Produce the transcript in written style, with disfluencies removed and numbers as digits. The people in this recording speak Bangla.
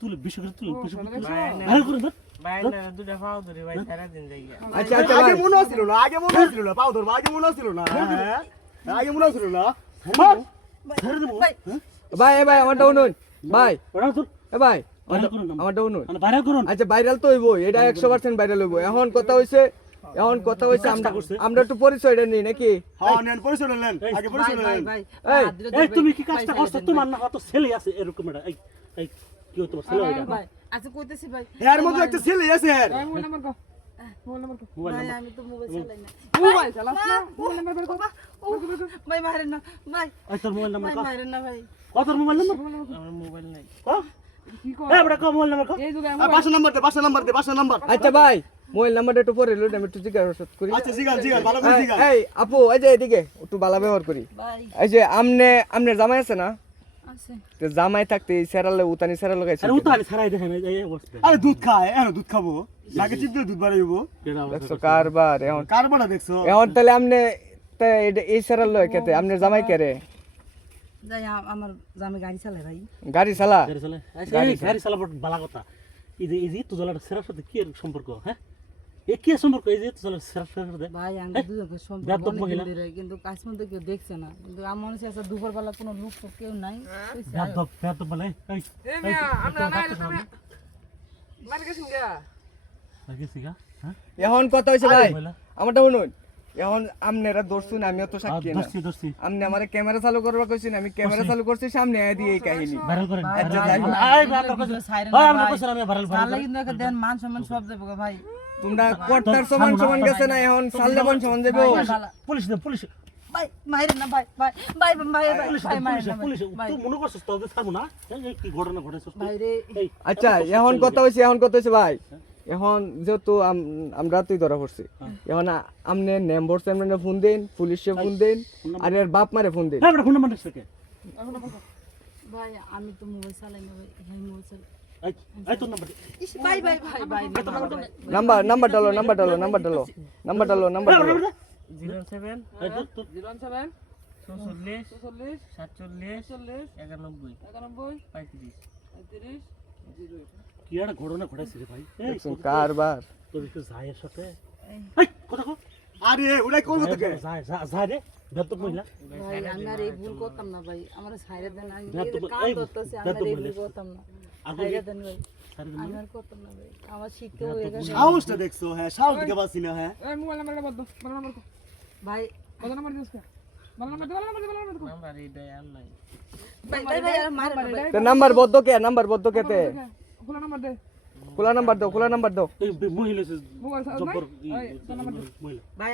তুলে বেশি করে তুলে বেশি করে তুলে। ভাই না ভালো করে ধর। ভাই না দুটা পাও ধরে ভাই সারা দিন যাই গিয়া। আচ্ছা আচ্ছা আগে ভাই মনে হচ্ছিল না, আগে মনে হচ্ছিল না, পাও ধরবো, আগে মনে হচ্ছিল না, হ্যাঁ? আগে মনে হচ্ছিল না। হ্যাঁ? ছেড়ে দেবো। ভাই এ ভাই আমারটা উনুন ভাই ওরা তো এ ভাই ভাইরাল করুন না। আমারটা উনুন মানে ভাইরাল করুন। আচ্ছা ভাইরাল তো হইবো এটা 100% ভাইরাল হইবো এখন কথা হইছে আমরা একটু পরিচয়টা নিই নাকি হ্যাঁ, নেন, পরিচয় নেন, আগে পরিচয় নেন। এই এই তুমি কি কাজটা করছো? তোমার না হয়তো ছেলে আছে এরকম এটা। এই কি হতো তোমার ছেলে এটা? ভাই আচ্ছা কইতেছি ভাই এর মধ্যে একটা ছেলে আছে এর। মোবাইল নাম্বার মোবাইল ভাই নাম্বার। আমি তো মোবাইল চালাই না মোবাইল চালাস না মোবাইল নাম্বার বের কর ভাই মারেন না ভাই এই তোর মোবাইল নাম্বার ভাই কও। মারেন না ভাই কত মোবাইল নাম্বার? আমার মোবাইল নাই। কও। কি কর এই বড় কও মোবাইল নাম্বার কও। এই যুগে বাসা নাম্বার দে, বাসা নাম্বার দে, বাসা নাম্বার। আচ্ছা ভাই মোবাইল নাম্বারটা একটু পরে লইট আমি একটু জিজ্ঞাসা করি আচ্ছা, জিগাল, জিগাল, ভালো করে জিগাল। এই আপু এই যে এদিকে একটু বালা ব্যবহার করি ভাই এই যে আমনে জামাই আছে না আছে তো জামাই থাকতে এই সেরালে উতানি সেরা লাগাইছে আরে উতানি ছাড়াই দেখেন এই অবস্থা। আরে দুধ খায়, এখনো দুধ খাবো। নাকে চিপ দিয়ে দুধ বাড়াইবো। কেডা অবস্থা দেখছো করছে? কারবার এখন কার বাড়া দেখছো? এখন তাহলে আমনে তা এই সেরাল লয় খেতে আমনে জামাই কেরে যাই আমার জামে গাড়ি চালায় ভাই গাড়ি চালা গাড়ি চালায়? এই গাড়ি চালাবার বালা কথা। এই যে তো জ্বালাটা সেরার সাথে কি এর সম্পর্ক? হ্যাঁ এ কি সম্পর্ক? এই যে তো জ্বালা সেরার সাথে ভাই আমি দুজনকে সম্পর্ক বেয়াদব অনেক মহিলা। দিন ধরে, কিন্তু কাজ মধ্যে কেউ দেখছে না, কিন্তু আমার মনে হচ্ছে দুপুরবেলা কোনো লোক তো কেউ নাই কইছে, বেয়াদব বলে এই এ মিয়া আমরা না এলে তুমি মার গেছিস গা লাগেছি গা? হ্যাঁ এখন কথা হইছে ভাই বলে। আমারটা শুনুন এখন আমনেরা দর্শুন আমিও তো সাক্ষী না দোস্তি আমনে আমারে ক্যামেরা চালু করবা কইছেন আমি ক্যামেরা চালু করছি সামনে আয়া দিয়ে এই কাহিনী ভাইরাল করেন। আচ্ছা, যাই হোক। এই ভাইরাল করেন। সাইরেন ওই আমরা ভাই। কইছিলাম ভাইরাল তাহলে কিন্তু একে দেন মান সম্মান সব দেবো গো ভাই তোমরা কোয়ার্টার সমান সমান গেছে না এখন সাল্লে কোন সমান দেবো পুলিশ দে পুলিশ ভাই মাইরেন না ভাই ভাই ভাই ভাই ভাই পুলিশ ভাই মাইরেন না পুলিশ ভাই তুই মনে করছিস তো ছাড়বো না? এই কি ঘটনা ঘটেছে? ভাই রে এই আচ্ছা এখন কথা হইছে ভাই এখন যেহেতু আমরা তুই ধরা পড়ছি এখন আমনে নেম্বর সেমনে ফোন দেন পুলিশে ফোন দেন আর এর বাপ মারে ফোন দেন হ্যাঁ বড় ফোন নাম্বার থেকে। ভাই আমি তো মোবাইল চালাই না ভাই হ্যাঁ মোবাইল চালাই এই তোর নাম্বার। ইস ভাই ভাই ভাই ভাই নাম্বার ডালো 07 এই তোর 07 44 44 47 40 91 91 35 35 08 কি একটা ঘটনা ঘটেছে রে ভাই? এই কারবার তোর একটু যায়ের সাথে এই কথা কো। আরে ওটাই করবো তোকে। যায় রে বেয়াদব মহিলা। ভাই আমি আর এই ভুল করতাম না ভাই আমার সাইরে দেন আমি না তো কাম এই করতেছি আমি আর বেয়াদব এই ভুল মহিলা। করতাম না আগে সাইরে দেন ভাই সারি আমি আর করতাম না ভাই আমার শিখতে হয়ে গেছে সাহসটা দেখছো? হ্যাঁ, সাহস দিতে পারছি না। হ্যাঁ, এই মোবাইল নাম্বারটা বল মোবাইল নাম্বার ভাই কত নাম্বার দিস কা মোবাইল নাম্বার নাম্বার এইটাই আর নাই। ভাই ভাই ভাই আর মার না ভাই তো নাম্বার বদ্ধ কেতে খোলা নাম্বার দে খোলা নাম্বার দাও এই মহিলা মোবাইল জব্বর এই তোর নাম্বার দে মহিলা। ভাই